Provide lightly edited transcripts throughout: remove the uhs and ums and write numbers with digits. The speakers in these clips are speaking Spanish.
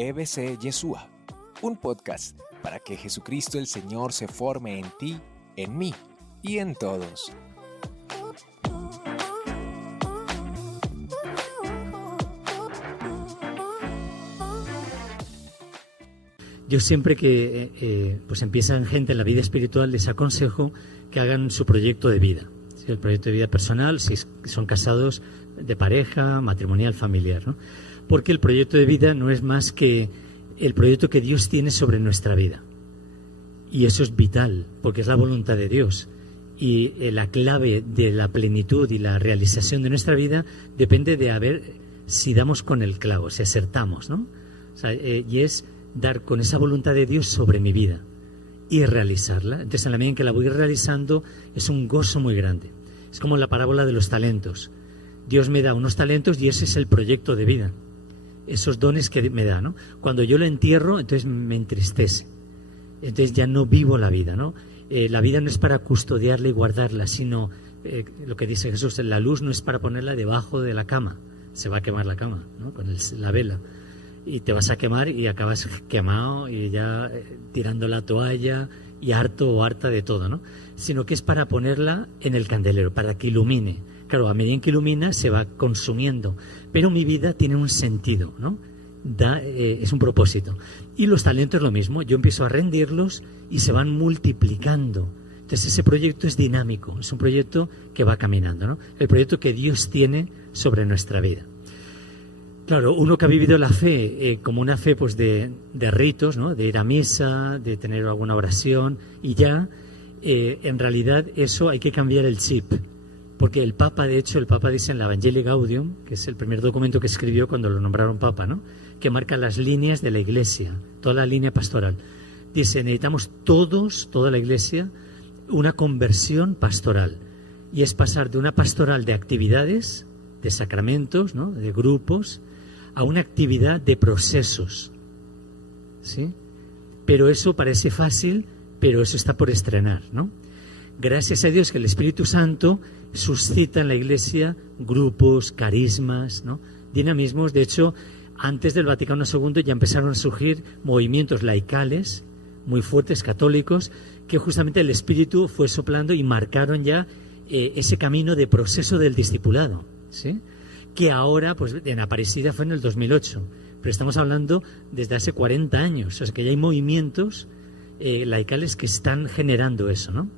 EBC Yeshua, un podcast para que Jesucristo el Señor se forme en ti, en mí y en todos. Yo siempre que pues empiezan gente en la vida espiritual les aconsejo que hagan su proyecto de vida. ¿Sí? El proyecto de vida personal, si son casados, de pareja, matrimonial, familiar, ¿no? Porque el proyecto de vida no es más que el proyecto que Dios tiene sobre nuestra vida. Y eso es vital, porque es la voluntad de Dios. Y la clave de la plenitud y la realización de nuestra vida depende de a ver si damos con el clavo, si acertamos, ¿no? O sea, y es dar con esa voluntad de Dios sobre mi vida y realizarla. Entonces, en la medida en que la voy realizando, es un gozo muy grande. Es como la parábola de los talentos. Dios me da unos talentos y ese es el proyecto de vida. Esos dones que me da, ¿no? Cuando yo lo entierro, entonces me entristece. Entonces ya no vivo la vida, ¿no? La vida no es para custodiarla y guardarla, sino lo que dice Jesús, la luz no es para ponerla debajo de la cama. Se va a quemar la cama, ¿no? Con la vela. Y te vas a quemar y acabas quemado y ya tirando la toalla y harto o harta de todo, ¿no? Sino que es para ponerla en el candelero, para que ilumine. Claro, a medida que ilumina se va consumiendo, pero mi vida tiene un sentido, ¿no? Es un propósito. Y los talentos lo mismo, yo empiezo a rendirlos y se van multiplicando. Entonces ese proyecto es dinámico, es un proyecto que va caminando, ¿no? El proyecto que Dios tiene sobre nuestra vida. Claro, uno que ha vivido la fe como una fe pues de ritos, ¿no? De ir a misa, de tener alguna oración y ya, en realidad eso hay que cambiar el chip. Porque el Papa, de hecho, el Papa dice en la Evangelii Gaudium, que es el primer documento que escribió cuando lo nombraron Papa, ¿no? Que marca las líneas de la Iglesia, toda la línea pastoral. Dice, necesitamos toda la Iglesia, una conversión pastoral. Y es pasar de una pastoral de actividades, de sacramentos, ¿no? De grupos, a una actividad de procesos. ¿Sí? Pero eso parece fácil, pero eso está por estrenar, ¿no? Gracias a Dios que el Espíritu Santo suscita en la Iglesia grupos, carismas, ¿no? Dinamismos. De hecho, antes del Vaticano II ya empezaron a surgir movimientos laicales muy fuertes, católicos, que justamente el Espíritu fue soplando y marcaron ya ese camino de proceso del discipulado, ¿sí? Que ahora, pues en Aparecida fue en el 2008, pero estamos hablando desde hace 40 años, o sea que ya hay movimientos laicales que están generando eso, ¿no?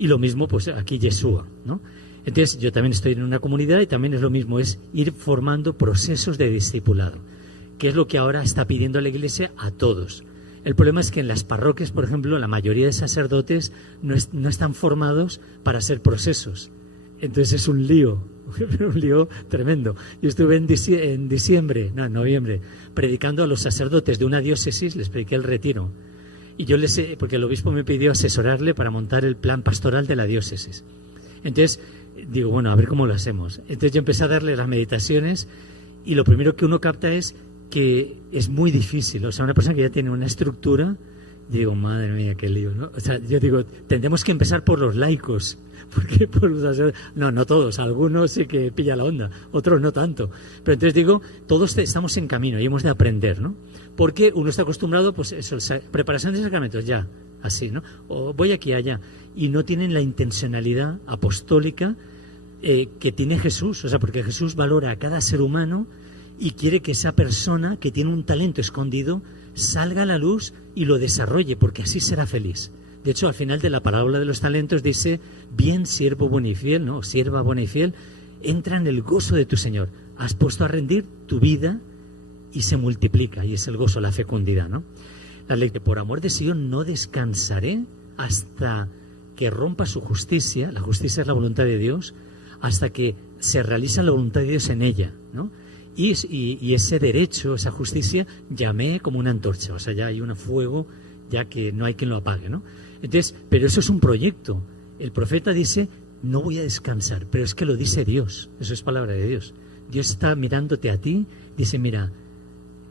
Y lo mismo, pues aquí Yeshua, ¿no? Entonces, yo también estoy en una comunidad y también es lo mismo, es ir formando procesos de discipulado, que es lo que ahora está pidiendo la Iglesia a todos. El problema es que en las parroquias, por ejemplo, la mayoría de sacerdotes no están formados para hacer procesos. Entonces es un lío tremendo. Yo estuve en noviembre, predicando a los sacerdotes de una diócesis, les prediqué el retiro. Y yo porque el obispo me pidió asesorarle para montar el plan pastoral de la diócesis. Entonces, digo, bueno, a ver cómo lo hacemos. Entonces yo empecé a darle las meditaciones y lo primero que uno capta es que es muy difícil. O sea, una persona que ya tiene una estructura, digo, madre mía, qué lío, ¿no? O sea, yo digo, tendremos que empezar por los laicos. Porque por los sacerdotes, no todos, algunos sí que pilla la onda, otros no tanto. Pero entonces digo, todos estamos en camino y hemos de aprender, ¿no? Porque uno está acostumbrado, pues eso, preparación de sacramentos, ya, así, ¿no? O voy aquí, allá. Y no tienen la intencionalidad apostólica que tiene Jesús. O sea, porque Jesús valora a cada ser humano y quiere que esa persona que tiene un talento escondido salga a la luz y lo desarrolle, porque así será feliz. De hecho, al final de la parábola de los talentos dice, bien siervo bueno y fiel, ¿no? Sierva buena y fiel, entra en el gozo de tu Señor. Has puesto a rendir tu vida y se multiplica, y es el gozo, la fecundidad, ¿no? La ley de por amor de Sion no descansaré hasta que rompa su justicia. La justicia es la voluntad de Dios, hasta que se realiza la voluntad de Dios en ella, ¿no? Y ese derecho, esa justicia, llamé como una antorcha. O sea, ya hay un fuego, ya que no hay quien lo apague, ¿no? Entonces, pero eso es un proyecto. El profeta dice, no voy a descansar, pero es que lo dice Dios. Eso es palabra de Dios. Dios está mirándote a ti, dice, mira,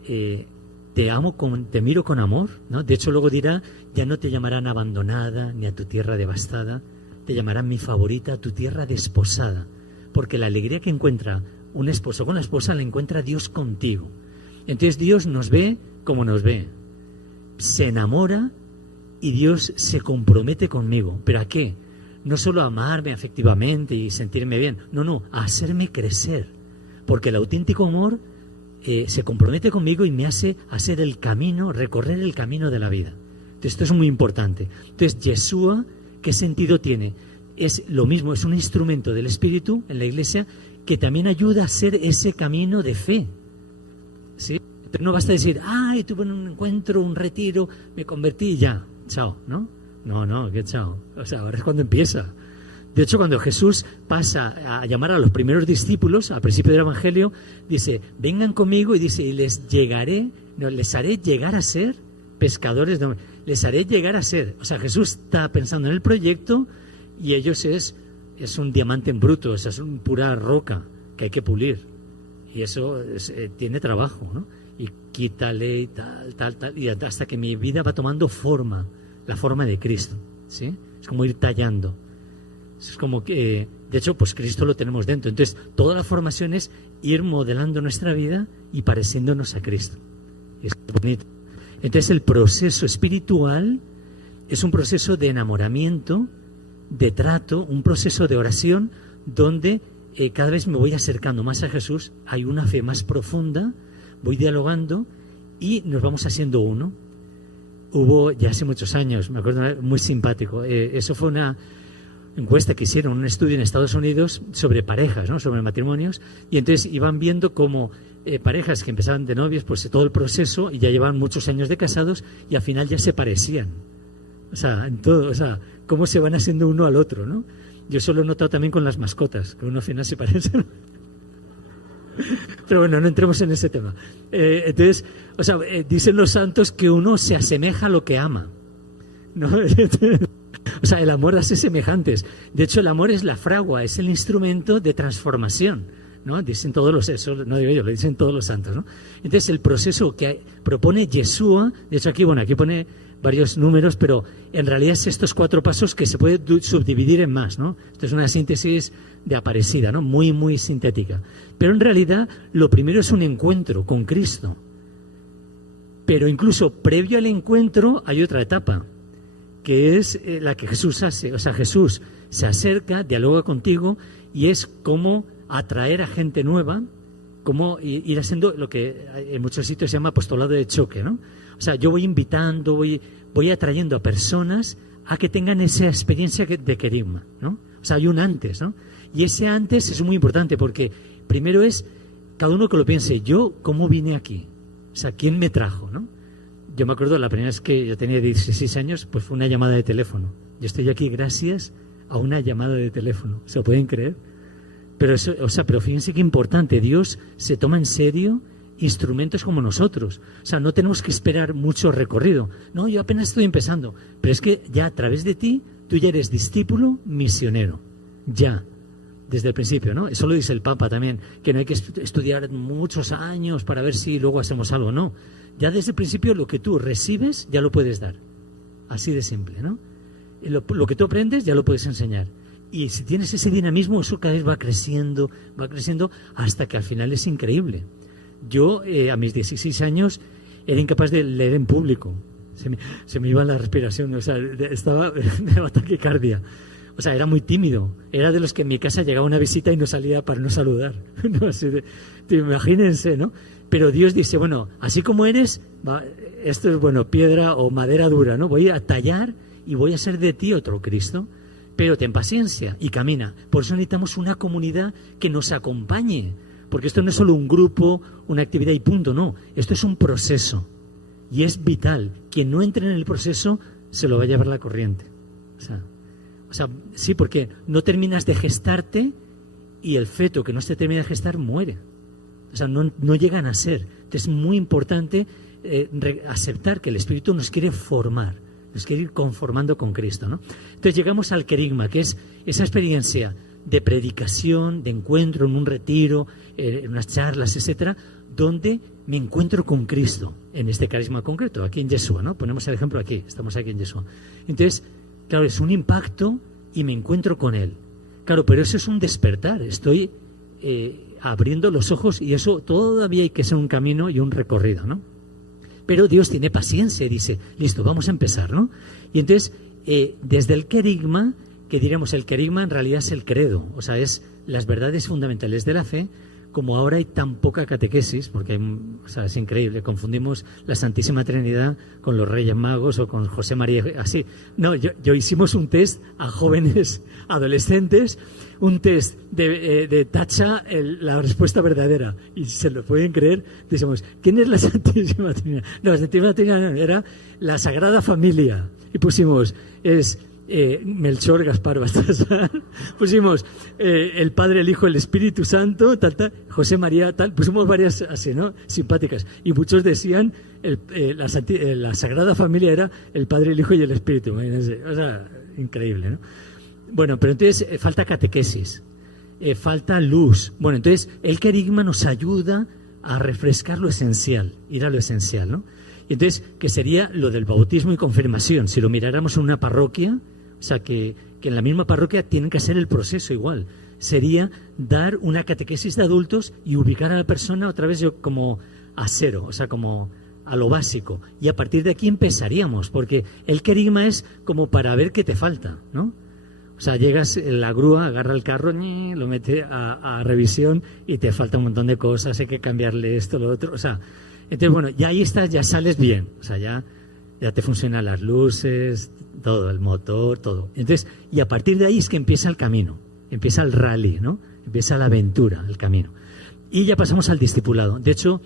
te amo, te miro con amor, ¿no? De hecho, luego dirá, ya no te llamarán abandonada ni a tu tierra devastada, te llamarán mi favorita, a tu tierra desposada, porque la alegría que encuentra un esposo con la esposa la encuentra Dios contigo. Entonces Dios nos ve como nos ve. Se enamora y Dios se compromete conmigo. ¿Pero a qué? No solo a amarme afectivamente y sentirme bien. No, a hacerme crecer. Porque el auténtico amor se compromete conmigo y me hace hacer el camino, recorrer el camino de la vida. Entonces, esto es muy importante. Entonces, Yeshua, ¿qué sentido tiene? Es lo mismo, es un instrumento del Espíritu en la Iglesia que también ayuda a hacer ese camino de fe. ¿Sí? Pero no basta decir, tuve un encuentro, un retiro, me convertí y ya, chao, ¿no? No, que chao. O sea, ahora es cuando empieza. De hecho, cuando Jesús pasa a llamar a los primeros discípulos, al principio del Evangelio, dice, vengan conmigo y dice, y les haré llegar a ser pescadores de hombres. Les haré llegar a ser. O sea, Jesús está pensando en el proyecto y ellos es un diamante en bruto, o sea, es una pura roca que hay que pulir. Y eso tiene trabajo, ¿no? Y quítale y tal, y hasta que mi vida va tomando forma, la forma de Cristo, ¿sí? Es como ir tallando. Es como que, de hecho, pues Cristo lo tenemos dentro. Entonces, toda la formación es ir modelando nuestra vida y pareciéndonos a Cristo. Es bonito. Entonces, el proceso espiritual es un proceso de enamoramiento, de trato, un proceso de oración donde cada vez me voy acercando más a Jesús, hay una fe más profunda, voy dialogando y nos vamos haciendo uno. Hubo ya hace muchos años, me acuerdo, muy simpático, eso fue una encuesta que hicieron, un estudio en Estados Unidos sobre parejas, ¿no? Sobre matrimonios, y entonces iban viendo cómo parejas que empezaban de novios, pues todo el proceso, y ya llevaban muchos años de casados, y al final ya se parecían. O sea, en todo, o sea, cómo se van haciendo uno al otro, ¿no? Yo eso lo he notado también con las mascotas, que uno al final se parece, ¿no? Pero bueno, no entremos en ese tema. Entonces, o sea, dicen los santos que uno se asemeja a lo que ama, ¿no? O sea, el amor hace semejantes. De hecho, el amor es la fragua, es el instrumento de transformación, ¿no? Dicen todos los, eso no digo yo, lo dicen todos los santos, ¿no? Entonces, el proceso que propone Yeshua, de hecho aquí pone varios números, pero en realidad es estos 4 pasos que se puede subdividir en más, ¿no? Esto es una síntesis de Aparecida, ¿no? Muy, muy sintética. Pero en realidad lo primero es un encuentro con Cristo. Pero incluso previo al encuentro hay otra etapa, que es la que Jesús hace. O sea, Jesús se acerca, dialoga contigo y es como atraer a gente nueva, como ir haciendo lo que en muchos sitios se llama apostolado de choque, ¿no? O sea, yo voy invitando, voy atrayendo a personas a que tengan esa experiencia de querigma, ¿no? O sea, hay un antes, ¿no? Y ese antes es muy importante porque primero es cada uno que lo piense, yo, ¿cómo vine aquí? O sea, ¿quién me trajo, no? Yo me acuerdo la primera vez que yo tenía 16 años, pues fue una llamada de teléfono. Yo estoy aquí gracias a una llamada de teléfono. ¿Se lo pueden creer? Pero eso, o sea, pero fíjense qué importante. Dios se toma en serio instrumentos como nosotros. O sea, no tenemos que esperar mucho recorrido. No, yo apenas estoy empezando. Pero es que ya a través de ti, tú ya eres discípulo misionero. Ya. Desde el principio, ¿no? Eso lo dice el Papa también, que no hay que estudiar muchos años para ver si luego hacemos algo, no. Ya desde el principio lo que tú recibes ya lo puedes dar. Así de simple, ¿no? Lo que tú aprendes ya lo puedes enseñar. Y si tienes ese dinamismo, eso cada vez va creciendo hasta que al final es increíble. Yo, a mis 16 años, era incapaz de leer en público. Se me iba la respiración, o sea, estaba de taquicardia. O sea, era muy tímido. Era de los que en mi casa llegaba una visita y no salía para no saludar. ¿No? Así imagínense, ¿no? Pero Dios dice, bueno, así como eres, esto es, bueno, piedra o madera dura, ¿no? Voy a tallar y voy a hacer de ti otro Cristo. Pero ten paciencia y camina. Por eso necesitamos una comunidad que nos acompañe. Porque esto no es solo un grupo, una actividad y punto, no. Esto es un proceso. Y es vital. Quien no entre en el proceso se lo va a llevar la corriente. O sea, sí, porque no terminas de gestarte y el feto que no se termina de gestar muere. O sea, no llegan a ser. Entonces es muy importante aceptar que el Espíritu nos quiere formar, nos quiere ir conformando con Cristo, ¿no? Entonces llegamos al querigma, que es esa experiencia de predicación, de encuentro en un retiro, en unas charlas, etcétera, donde me encuentro con Cristo, en este carisma concreto, aquí en Yeshua, ¿no? Ponemos el ejemplo aquí, estamos aquí en Yeshua. Entonces, claro, es un impacto y me encuentro con Él. Claro, pero eso es un despertar. Estoy abriendo los ojos, y eso todavía hay que ser un camino y un recorrido, ¿no? Pero Dios tiene paciencia y dice, listo, vamos a empezar, ¿no? Y entonces, desde el querigma, que diríamos, el querigma en realidad es el credo, o sea, es las verdades fundamentales de la fe. Como ahora hay tan poca catequesis, porque o sea, es increíble, confundimos la Santísima Trinidad con los Reyes Magos o con José María, así. No, yo hicimos un test a jóvenes adolescentes, un test de tacha la respuesta verdadera, y se lo pueden creer, decimos, ¿quién es la Santísima Trinidad? No, la Santísima Trinidad era la Sagrada Familia, y pusimos, es... Melchor, Gaspar, Baltasar, pusimos el Padre, el Hijo, el Espíritu Santo, José María, pusimos varias así, ¿no? Simpáticas, y muchos decían la Sagrada Familia era el Padre, el Hijo y el Espíritu, imagínense. O sea, increíble, ¿no? Bueno, pero entonces falta catequesis, falta luz. Bueno, entonces el querigma nos ayuda a refrescar lo esencial, ir a lo esencial, ¿no? Y entonces, que sería lo del bautismo y confirmación. Si lo miráramos en una parroquia, o sea, que en la misma parroquia tienen que hacer el proceso igual. Sería dar una catequesis de adultos y ubicar a la persona otra vez como a cero, o sea, como a lo básico. Y a partir de aquí empezaríamos, porque el querigma es como para ver qué te falta, ¿no? O sea, llegas en la grúa, agarra el carro, lo mete a revisión y te falta un montón de cosas, hay que cambiarle esto, lo otro, o sea... Entonces, bueno, ya ahí estás, ya sales bien, o sea, ya te funcionan las luces, todo, el motor, todo. Entonces, y a partir de ahí es que empieza el camino, empieza el rally, ¿no? Empieza la aventura, el camino. Y ya pasamos al discipulado. De hecho,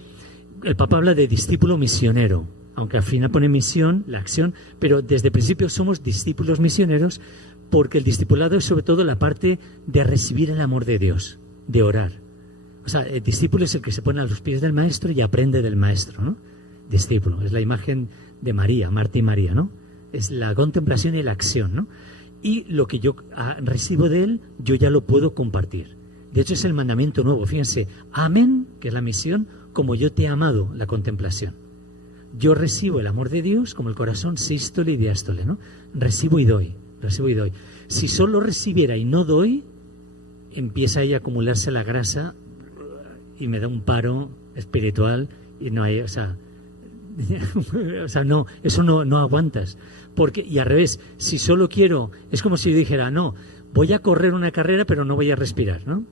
el Papa habla de discípulo misionero, aunque al final pone misión, la acción, pero desde el principio somos discípulos misioneros, porque el discipulado es sobre todo la parte de recibir el amor de Dios, de orar. O sea, el discípulo es el que se pone a los pies del maestro y aprende del maestro, ¿no? Discípulo, es la imagen de María, Marta y María, ¿no? Es la contemplación y la acción, ¿no? Y lo que yo recibo de él, yo ya lo puedo compartir. De hecho, es el mandamiento nuevo. Fíjense, amen, que es la misión, como yo te he amado, la contemplación. Yo recibo el amor de Dios como el corazón sístole y diástole, ¿no? Recibo y doy, recibo y doy. Si solo recibiera y no doy, empieza ahí a acumularse la grasa y me da un paro espiritual y no hay, o sea, no, eso no aguantas. Porque, y al revés, si solo quiero, es como si yo dijera, no, voy a correr una carrera pero no voy a respirar, ¿no?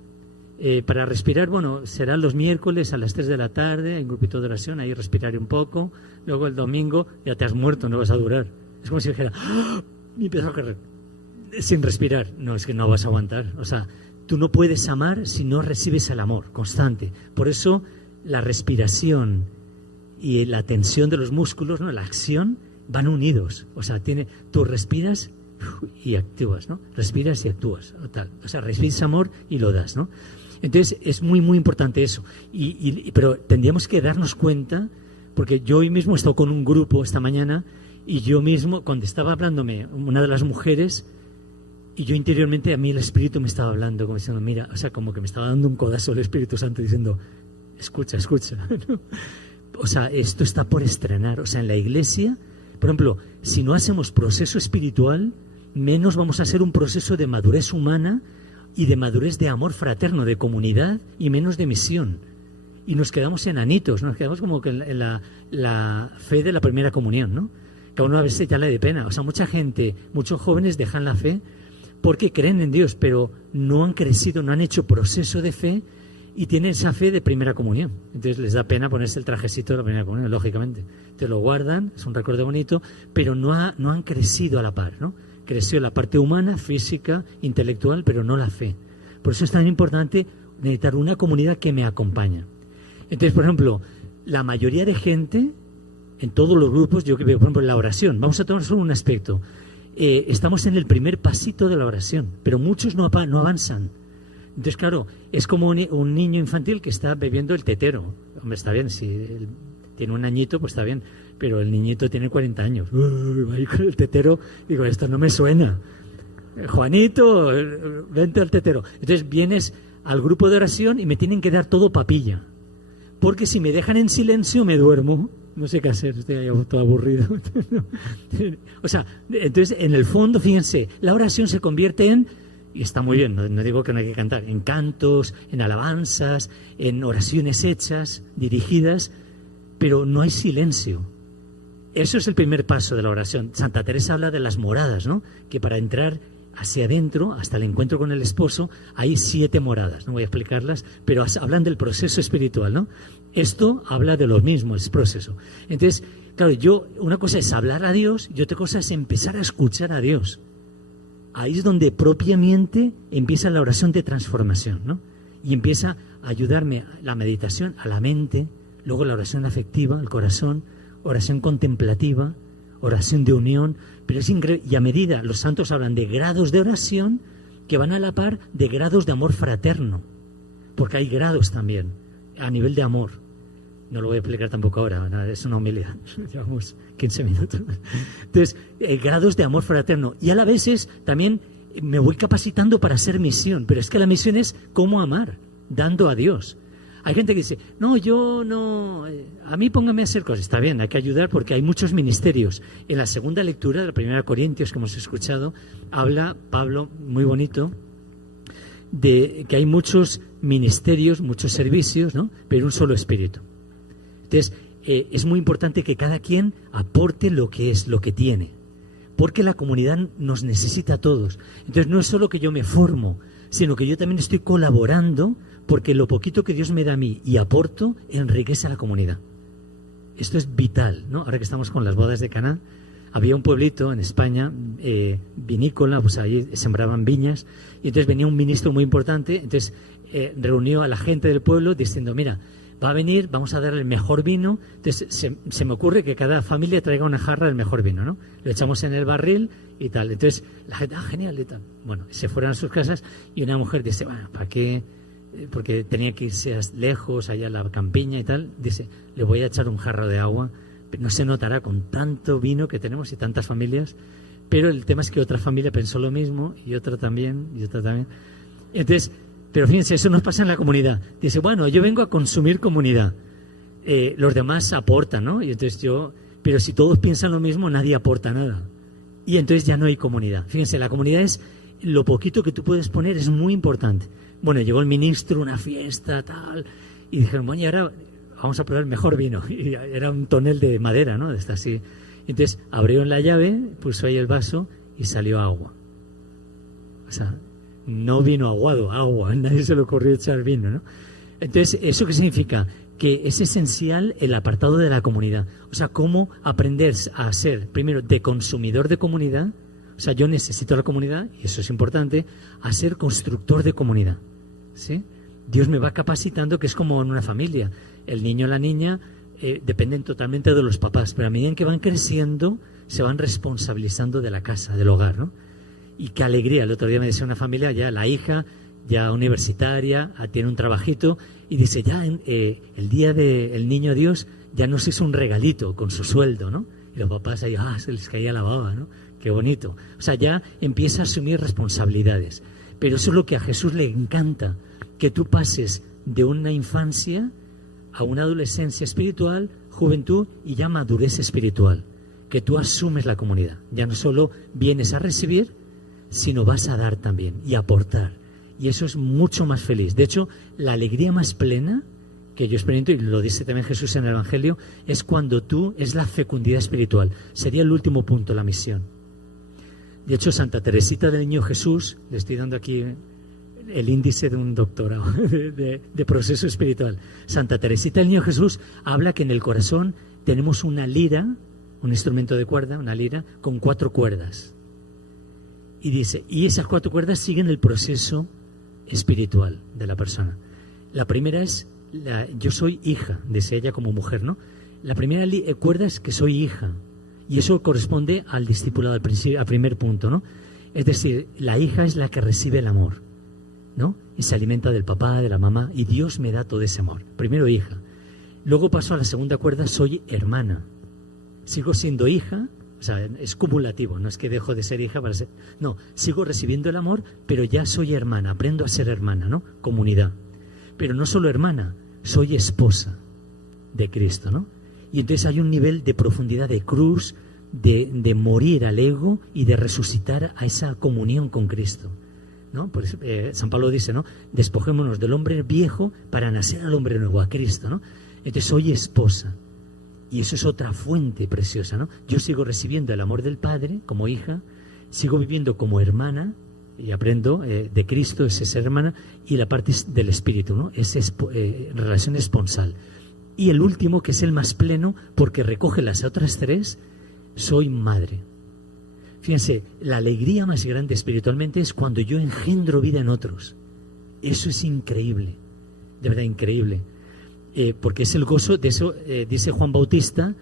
Para respirar, bueno, será los miércoles a las 3 de la tarde, hay un grupito de oración, ahí respiraré un poco, luego el domingo ya te has muerto, no vas a durar. Es como si dijera, ¡oh! Y empiezo a correr sin respirar. No, es que no vas a aguantar, o sea, tú no puedes amar si no recibes el amor constante. Por eso la respiración y la tensión de los músculos, ¿no? La acción van unidos. O sea, tú respiras y actúas, ¿no? Respiras y actúas. O sea, respiras amor y lo das, ¿no? Entonces es muy, muy importante eso. Pero tendríamos que darnos cuenta, porque yo hoy mismo he estado con un grupo esta mañana y yo mismo, cuando estaba hablándome una de las mujeres, y yo interiormente, a mí el Espíritu me estaba hablando, como diciendo, mira, o sea, como que me estaba dando un codazo el Espíritu Santo diciendo, escucha, ¿no? O sea, esto está por estrenar. O sea, en la Iglesia, por ejemplo, si no hacemos proceso espiritual, menos vamos a hacer un proceso de madurez humana y de madurez de amor fraterno, de comunidad, y menos de misión. Y nos quedamos enanitos, nos quedamos como que en la fe de la primera comunión, ¿no? Que a uno a veces ya le da pena. O sea, mucha gente, muchos jóvenes dejan la fe porque creen en Dios, pero no han crecido, no han hecho proceso de fe y tienen esa fe de primera comunión. Entonces les da pena ponerse el trajecito de la primera comunión, lógicamente. Te lo guardan, es un recuerdo bonito, pero no han crecido a la par, ¿no? Creció la parte humana, física, intelectual, pero no la fe. Por eso es tan importante necesitar una comunidad que me acompaña. Entonces, por ejemplo, la mayoría de gente, en todos los grupos, yo que veo, por ejemplo, en la oración, vamos a tomar solo un aspecto. Estamos en el primer pasito de la oración, pero muchos no avanzan. Entonces, claro, es como un niño infantil que está bebiendo el tetero. Hombre, está bien, si él tiene un añito, pues está bien, pero el niñito tiene 40 años. Ahí con el tetero, digo, esto no me suena. Juanito, vente al tetero. Entonces vienes al grupo de oración y me tienen que dar todo papilla. Porque si me dejan en silencio me duermo. No sé qué hacer, estoy ahí todo aburrido. O sea, entonces en el fondo, fíjense, la oración se convierte en y está muy bien, no digo que no hay que cantar, en cantos, en alabanzas, en oraciones hechas, dirigidas, pero no hay silencio. Eso es el primer paso de la oración. Santa Teresa habla de las moradas, ¿no? Que para entrar hacia adentro, hasta el encuentro con el esposo, hay 7 moradas. No voy a explicarlas, pero hablan del proceso espiritual, ¿no? Esto habla de lo mismo, el proceso. Entonces, claro, una cosa es hablar a Dios y otra cosa es empezar a escuchar a Dios. Ahí es donde propiamente empieza la oración de transformación, ¿no? Y empieza a ayudarme la meditación a la mente, luego la oración afectiva, al corazón, oración contemplativa, oración de unión, pero es increíble. Y a medida, los santos hablan de grados de oración que van a la par de grados de amor fraterno, porque hay grados también a nivel de amor. No lo voy a explicar tampoco ahora, es una homilía, llevamos 15 minutos. Entonces, grados de amor fraterno. Y a la vez también me voy capacitando para hacer misión, pero es que la misión es cómo amar, dando a Dios. Hay gente que dice, no, yo no, a mí póngame a hacer cosas. Está bien, hay que ayudar porque hay muchos ministerios. En la segunda lectura de la 1 Corintios que hemos escuchado, habla Pablo, muy bonito, de que hay muchos ministerios, muchos servicios, ¿no? Pero un solo espíritu. Entonces, es muy importante que cada quien aporte lo que es, lo que tiene, porque la comunidad nos necesita a todos. Entonces, no es solo que yo me formo, sino que yo también estoy colaborando, porque lo poquito que Dios me da a mí y aporto enriquece a la comunidad. Esto es vital, ¿no? Ahora que estamos con las bodas de Caná, había un pueblito en España, vinícola, pues ahí sembraban viñas, y entonces venía un ministro muy importante, entonces reunió a la gente del pueblo diciendo, mira, va a venir, vamos a darle el mejor vino. Entonces se me ocurre que cada familia traiga una jarra del mejor vino, ¿no? Lo echamos en el barril y tal. Entonces la gente, genial y tal. Bueno, se fueron a sus casas y una mujer dice, bueno, ¿para qué? Porque tenía que irse lejos, allá a la campiña y tal. Dice, le voy a echar un jarro de agua. No se notará con tanto vino que tenemos y tantas familias. Pero el tema es que otra familia pensó lo mismo y otra también, y otra también. Entonces, pero fíjense, eso nos pasa en la comunidad. Dice, bueno, yo vengo a consumir comunidad. Los demás aportan, ¿no? Y entonces pero si todos piensan lo mismo, nadie aporta nada. Y entonces ya no hay comunidad. Fíjense, la comunidad es lo poquito que tú puedes poner, es muy importante. Bueno, llegó el ministro, una fiesta, tal, y dijeron, bueno, y ahora vamos a probar el mejor vino. Y era un tonel de madera, ¿no? Está así. Entonces abrió la llave, puso ahí el vaso y salió agua. O sea, no vino aguado, agua. Nadie se le ocurrió echar vino, ¿no? Entonces, ¿eso qué significa? Que es esencial el apartado de la comunidad. O sea, cómo aprender a ser, primero, de consumidor de comunidad. O sea, yo necesito la comunidad, y eso es importante, a ser constructor de comunidad, ¿sí? Dios me va capacitando, que es como en una familia. El niño o la niña dependen totalmente de los papás, pero a medida que van creciendo, se van responsabilizando de la casa, del hogar, ¿no? Y qué alegría. El otro día me decía una familia, ya la hija, ya universitaria, tiene un trabajito, y dice, ya el día del niño Dios, ya nos hizo un regalito con su sueldo, ¿no? Y los papás ahí, se les caía la baba, ¿no? Qué bonito. O sea, ya empieza a asumir responsabilidades. Pero eso es lo que a Jesús le encanta, que tú pases de una infancia a una adolescencia espiritual, juventud y ya madurez espiritual. Que tú asumes la comunidad. Ya no solo vienes a recibir, sino vas a dar también y aportar. Y eso es mucho más feliz. De hecho, la alegría más plena que yo experimento, y lo dice también Jesús en el Evangelio, es cuando es la fecundidad espiritual. Sería el último punto, la misión. De hecho, Santa Teresita del Niño Jesús, le estoy dando aquí el índice de un doctorado de proceso espiritual. Santa Teresita del Niño Jesús habla que en el corazón tenemos una lira, un instrumento de cuerda, una lira, con 4 cuerdas. Y dice, y esas 4 cuerdas siguen el proceso espiritual de la persona. La primera es, yo soy hija, dice ella como mujer, ¿no? La primera cuerda es que soy hija. Y eso corresponde al discipulado, al primer punto, ¿no? Es decir, la hija es la que recibe el amor, ¿no? Y se alimenta del papá, de la mamá, y Dios me da todo ese amor. Primero hija. Luego paso a la segunda cuerda, soy hermana. Sigo siendo hija, o sea, es cumulativo, no es que dejo de ser hija para ser... No, sigo recibiendo el amor, pero ya soy hermana, aprendo a ser hermana, ¿no? Comunidad. Pero no solo hermana, soy esposa de Cristo, ¿no? Y entonces hay un nivel de profundidad de cruz, de morir al ego y de resucitar a esa comunión con Cristo. ¿no? Pues, San Pablo dice, ¿no? Despojémonos del hombre viejo para nacer al hombre nuevo, a Cristo, ¿no? Entonces soy esposa. Y eso es otra fuente preciosa, ¿no? Yo sigo recibiendo el amor del Padre como hija, sigo viviendo como hermana y aprendo de Cristo, es ser hermana, y la parte del Espíritu, ¿no? Es relación esponsal. Y el último, que es el más pleno, porque recoge las otras tres, soy madre. Fíjense, la alegría más grande espiritualmente es cuando yo engendro vida en otros. Eso es increíble, de verdad increíble. Porque es el gozo, de eso dice Juan Bautista,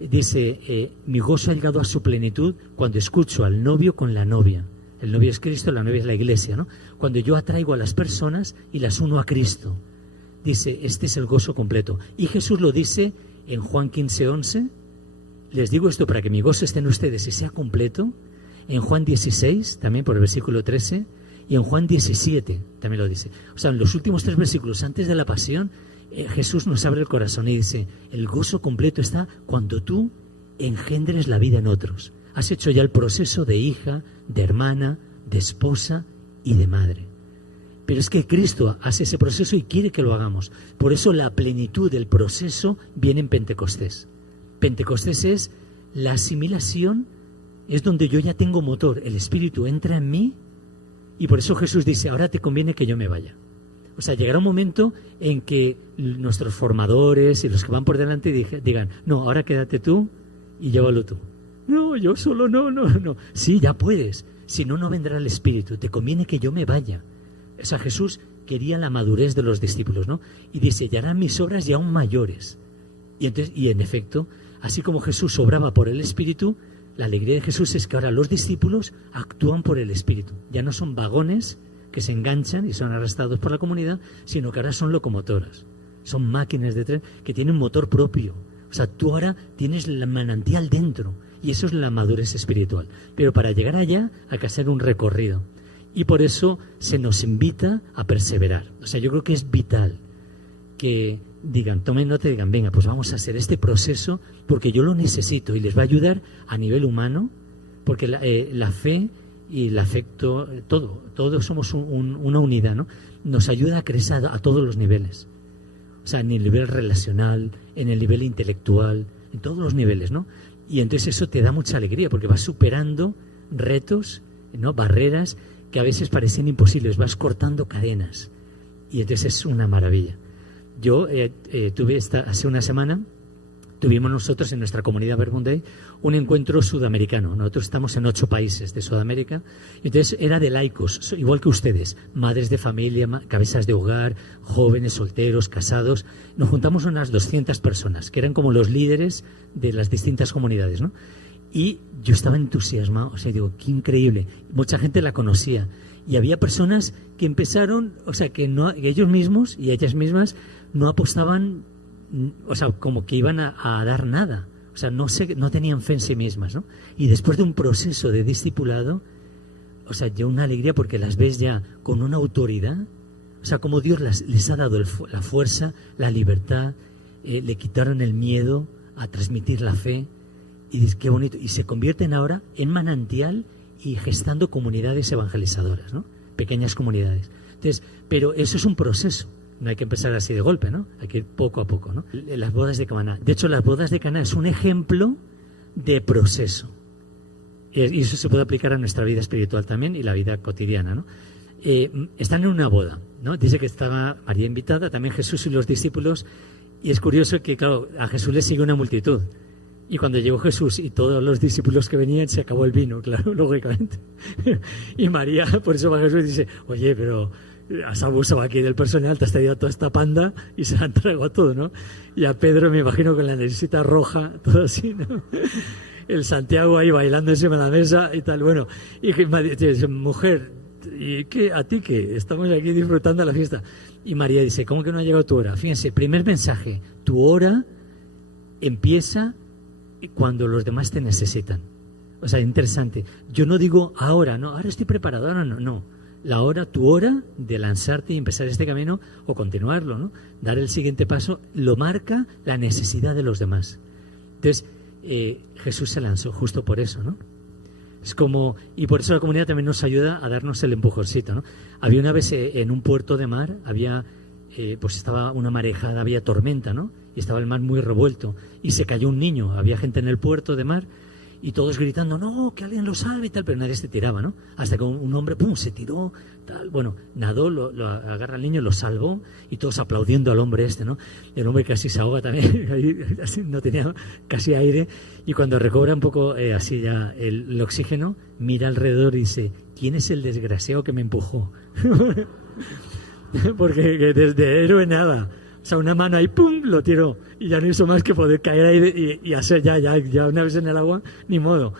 dice, mi gozo ha llegado a su plenitud cuando escucho al novio con la novia. El novio es Cristo, la novia es la iglesia, ¿no? Cuando yo atraigo a las personas y las uno a Cristo. Dice, este es el gozo completo. Y Jesús lo dice en Juan 15:11. Les digo esto para que mi gozo esté en ustedes y sea completo. En Juan 16, también por el versículo 13. Y en Juan 17 también lo dice. O sea, en los últimos 3 versículos antes de la pasión, Jesús nos abre el corazón y dice, el gozo completo está cuando tú engendres la vida en otros. Has hecho ya el proceso de hija, de hermana, de esposa y de madre. Pero es que Cristo hace ese proceso y quiere que lo hagamos. Por eso la plenitud del proceso viene en Pentecostés. Pentecostés es la asimilación, es donde yo ya tengo motor, el Espíritu entra en mí y por eso Jesús dice, ahora te conviene que yo me vaya. O sea, llegará un momento en que nuestros formadores y los que van por delante digan, no, ahora quédate tú y llévalo tú. No, yo solo no. Sí, ya puedes. Si no, no vendrá el Espíritu. Te conviene que yo me vaya. O sea, Jesús quería la madurez de los discípulos, ¿no? Y dice, ya harán mis obras y aún mayores. Y en efecto, así como Jesús obraba por el Espíritu, la alegría de Jesús es que ahora los discípulos actúan por el Espíritu. Ya no son vagones que se enganchan y son arrastrados por la comunidad, sino que ahora son locomotoras. Son máquinas de tren que tienen motor propio. O sea, tú ahora tienes el manantial dentro y eso es la madurez espiritual. Pero para llegar allá hay que hacer un recorrido y por eso se nos invita a perseverar. O sea, yo creo que es vital que digan, tomen nota y digan, venga, pues vamos a hacer este proceso porque yo lo necesito y les va a ayudar a nivel humano, porque la fe y el afecto, todos somos una unidad, ¿no? Nos ayuda a crecer a todos los niveles. O sea, en el nivel relacional, en el nivel intelectual, en todos los niveles, ¿no? Y entonces eso te da mucha alegría porque vas superando retos, ¿no? Barreras que a veces parecen imposibles, vas cortando cadenas y entonces es una maravilla. Yo tuve hace una semana, tuvimos nosotros en nuestra comunidad Verbum Dei un encuentro sudamericano. Nosotros estamos en 8 países de Sudamérica. Entonces era de laicos, igual que ustedes, madres de familia, cabezas de hogar, jóvenes, solteros, casados. Nos juntamos unas 200 personas, que eran como los líderes de las distintas comunidades, ¿no? Y yo estaba entusiasmado, o sea, digo, qué increíble. Mucha gente la conocía. Y había personas que empezaron, o sea, que ellos mismos y ellas mismas no apostaban, o sea, como que iban a dar nada. O sea, no tenían fe en sí mismas, ¿no? Y después de un proceso de discipulado, o sea, ya una alegría porque las ves ya con una autoridad. O sea, como Dios les ha dado la fuerza, la libertad, le quitaron el miedo a transmitir la fe. Y dices, qué bonito. Y se convierten ahora en manantial y gestando comunidades evangelizadoras, ¿no? Pequeñas comunidades. Entonces, pero eso es un proceso. No hay que empezar así de golpe, ¿no? Hay que ir poco a poco, ¿no? Las bodas de Caná. De hecho, las bodas de Caná es un ejemplo de proceso. Y eso se puede aplicar a nuestra vida espiritual también y la vida cotidiana, ¿no? Están en una boda, ¿no? Dice que estaba María invitada, también Jesús y los discípulos. Y es curioso que, claro, a Jesús le sigue una multitud. Y cuando llegó Jesús y todos los discípulos que venían, se acabó el vino, claro, lógicamente. Y María, por eso va Jesús y dice, oye, pero has abusado aquí del personal, te has traído toda esta panda y se la han traído a todo, ¿no? Y a Pedro me imagino con la necesita roja, todo así, ¿no? El Santiago ahí bailando encima de la mesa y tal, bueno. Y dice, mujer, ¿y qué? ¿A ti qué? Estamos aquí disfrutando de la fiesta. Y María dice, ¿cómo que no ha llegado tu hora? Fíjense, primer mensaje, tu hora empieza cuando los demás te necesitan. O sea, interesante. Yo no digo ahora, no, ahora estoy preparado, ahora no. La hora, tu hora de lanzarte y empezar este camino o continuarlo, ¿no? Dar el siguiente paso, lo marca la necesidad de los demás. Entonces, Jesús se lanzó justo por eso, ¿no? Es como, y por eso la comunidad también nos ayuda a darnos el empujoncito, ¿no? Había una vez en un puerto de mar, pues estaba una marejada, había tormenta, ¿no? Y estaba el mar muy revuelto y se cayó un niño. Había gente en el puerto de mar y todos gritando, no, que alguien lo salve y tal, pero nadie se tiraba, ¿no? Hasta que un hombre, pum, se tiró, tal, bueno, nadó, lo agarra al niño, lo salvó y todos aplaudiendo al hombre este, ¿no? El hombre casi se ahoga también, no tenía casi aire, y cuando recobra un poco así ya el oxígeno, mira alrededor y dice, ¿quién es el desgraciado que me empujó? Porque desde héroe nada. O sea, una mano ahí, ¡pum!, lo tiró. Y ya no hizo más que poder caer ahí y hacer ya una vez en el agua, ni modo.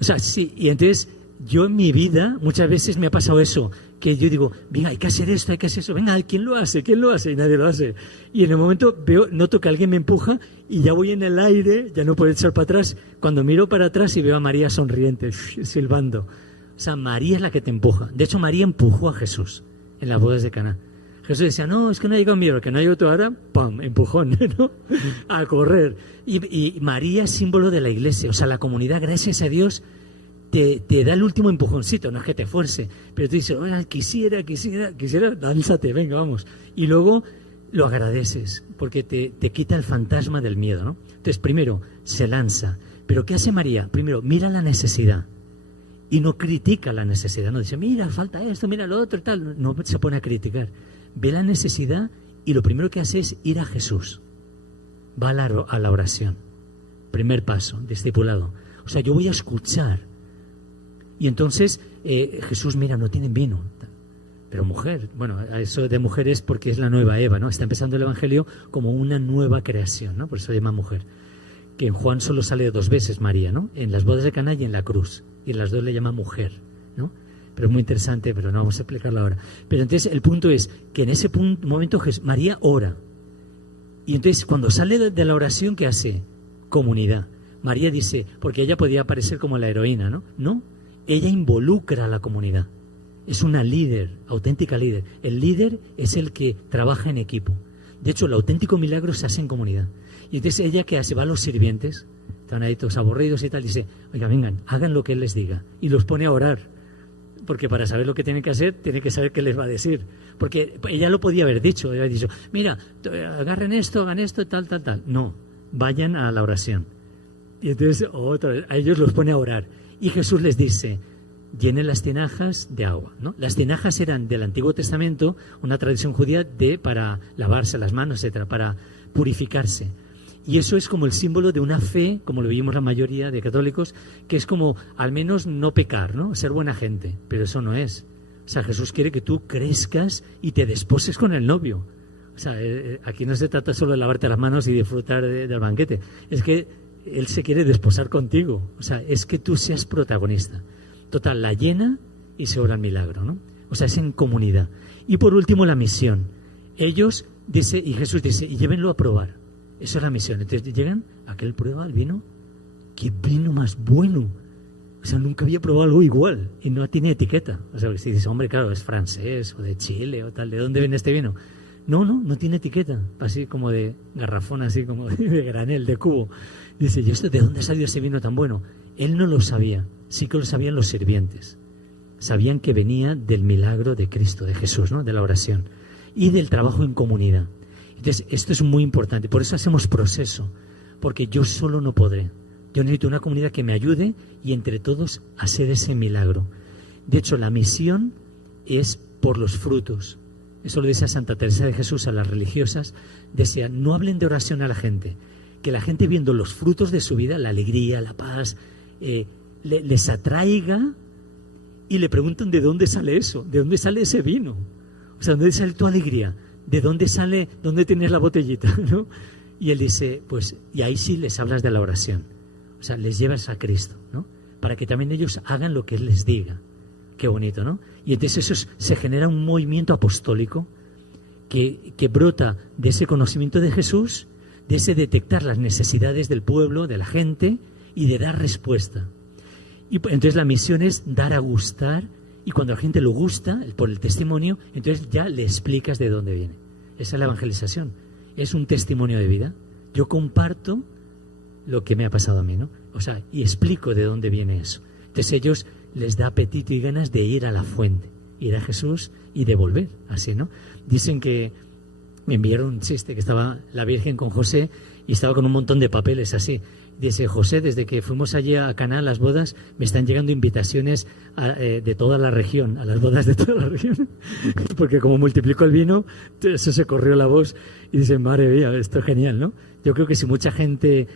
O sea, sí, y entonces yo en mi vida muchas veces me ha pasado eso, que yo digo, venga, hay que hacer esto, hay que hacer eso, venga, ¿quién lo hace? ¿Quién lo hace? Y nadie lo hace. Y en el momento noto que alguien me empuja y ya voy en el aire, ya no puedo echar para atrás. Cuando miro para atrás y veo a María sonriente, silbando. O sea, María es la que te empuja. De hecho, María empujó a Jesús en las bodas de Caná. Jesús decía, no, es que no ha llegado mi hora, que no ha llegado tu hora, ¡pam!, empujón, ¿no? A correr. Y María es símbolo de la iglesia, o sea, la comunidad, gracias a Dios, te da el último empujoncito, no es que te fuerce, pero tú dices, oiga, quisiera, lánzate, venga, vamos. Y luego lo agradeces, porque te quita el fantasma del miedo, ¿no? Entonces, primero, se lanza. Pero ¿qué hace María? Primero, mira la necesidad. Y no critica la necesidad, no dice, mira, falta esto, mira lo otro y tal. No se pone a criticar. Ve la necesidad y lo primero que hace es ir a Jesús. Va a la oración. Primer paso, discipulado. O sea, yo voy a escuchar. Y entonces Jesús, mira, no tienen vino. Pero mujer, bueno, eso de mujer es porque es la nueva Eva, ¿no? Está empezando el Evangelio como una nueva creación, ¿no? Por eso se llama mujer. Que en Juan solo sale 2 veces María, ¿no? En las bodas de Caná y en la cruz. Y en las 2 le llama mujer, ¿no? Pero es muy interesante, pero no vamos a explicarlo ahora. Pero entonces el punto es que en ese momento María ora. Y entonces cuando sale de la oración, ¿qué hace? Comunidad. María dice, porque ella podía aparecer como la heroína, ¿no? No, ella involucra a la comunidad. Es una líder, auténtica líder. El líder es el que trabaja en equipo. De hecho, el auténtico milagro se hace en comunidad. Y entonces ella, ¿qué hace? Va a los sirvientes, están ahí todos aburridos y tal, y dice, oiga, vengan, hagan lo que él les diga. Y los pone a orar. Porque para saber lo que tienen que hacer, tiene que saber qué les va a decir. Porque ella lo podía haber dicho, había dicho, mira, agarren esto, hagan esto, tal. No, vayan a la oración. Y entonces otra vez, a ellos los pone a orar. Y Jesús les dice, llenen las tinajas de agua, ¿no? Las tinajas eran del Antiguo Testamento, una tradición judía para lavarse las manos, etcétera, para purificarse. Y eso es como el símbolo de una fe, como lo vimos la mayoría de católicos, que es como al menos no pecar, ¿no? Ser buena gente, pero eso no es. O sea, Jesús quiere que tú crezcas y te desposes con el novio. O sea, aquí no se trata solo de lavarte las manos y disfrutar del banquete. Es que Él se quiere desposar contigo. O sea, es que tú seas protagonista. Total, la llena y se obra el milagro, ¿no? O sea, es en comunidad. Y por último, la misión. Ellos, y Jesús dice, y llévenlo a probar. Esa es la misión. Entonces llegan, aquel prueba el vino. ¡Qué vino más bueno! O sea, nunca había probado algo igual. Y no tiene etiqueta. O sea, si dices, hombre, claro, es francés o de Chile o tal. ¿De dónde viene este vino? No tiene etiqueta. Así como de garrafón, así como de granel, de cubo. Dice, ¿y esto de dónde salió ese vino tan bueno? Él no lo sabía. Sí que lo sabían los sirvientes. Sabían que venía del milagro de Cristo, de Jesús, ¿no? De la oración. Y del trabajo en comunidad. Entonces, esto es muy importante. Por eso hacemos proceso. Porque yo solo no podré. Yo necesito una comunidad que me ayude y entre todos hacer ese milagro. De hecho, la misión es por los frutos. Eso lo decía Santa Teresa de Jesús a las religiosas. Decía, no hablen de oración a la gente. Que la gente viendo los frutos de su vida, la alegría, la paz, les atraiga y le preguntan de dónde sale eso, de dónde sale ese vino. O sea, ¿dónde sale tu alegría? ¿De dónde sale, dónde tienes la botellita? ¿No? Y él dice, pues, y ahí sí les hablas de la oración. O sea, les llevas a Cristo, ¿no? Para que también ellos hagan lo que Él les diga. Qué bonito, ¿no? Y entonces eso se genera un movimiento apostólico que brota de ese conocimiento de Jesús, de ese detectar las necesidades del pueblo, de la gente, y de dar respuesta. Y entonces la misión es dar a gustar, y cuando a la gente lo gusta, por el testimonio, entonces ya le explicas de dónde viene. Esa es la evangelización. Es un testimonio de vida. Yo comparto lo que me ha pasado a mí, ¿no? O sea, y explico de dónde viene eso. Entonces ellos les da apetito y ganas de ir a la fuente, ir a Jesús y de volver, así, ¿no? Dicen que me enviaron un chiste que estaba la Virgen con José y estaba con un montón de papeles así. Dice: José, desde que fuimos allí a Caná a las bodas, me están llegando invitaciones de toda la región, a las bodas de toda la región, porque como multiplicó el vino, eso se corrió la voz y dice: madre mía, esto es genial, ¿no? Yo creo que si mucha gente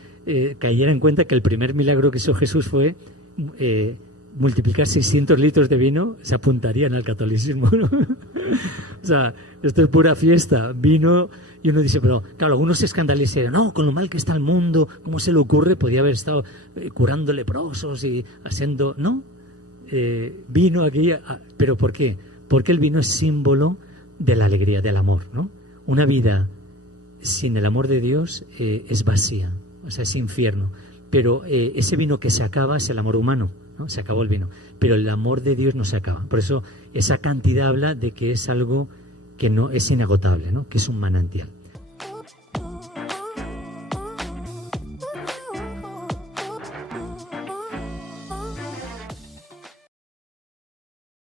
cayera en cuenta que el primer milagro que hizo Jesús fue multiplicar 600 litros de vino, se apuntarían al catolicismo, ¿no? O sea, esto es pura fiesta, vino. Y uno dice, pero claro, algunos se escandalizan, no, con lo mal que está el mundo, ¿cómo se le ocurre? Podía haber estado curando leprosos y haciendo... No, vino aquí, ¿pero por qué? Porque el vino es símbolo de la alegría, del amor, ¿no? Una vida sin el amor de Dios es vacía, o sea, es infierno. Pero ese vino que se acaba es el amor humano, ¿no? Se acabó el vino, pero el amor de Dios no se acaba. Por eso esa cantidad habla de que es algo que no es inagotable, ¿no? Que es un manantial.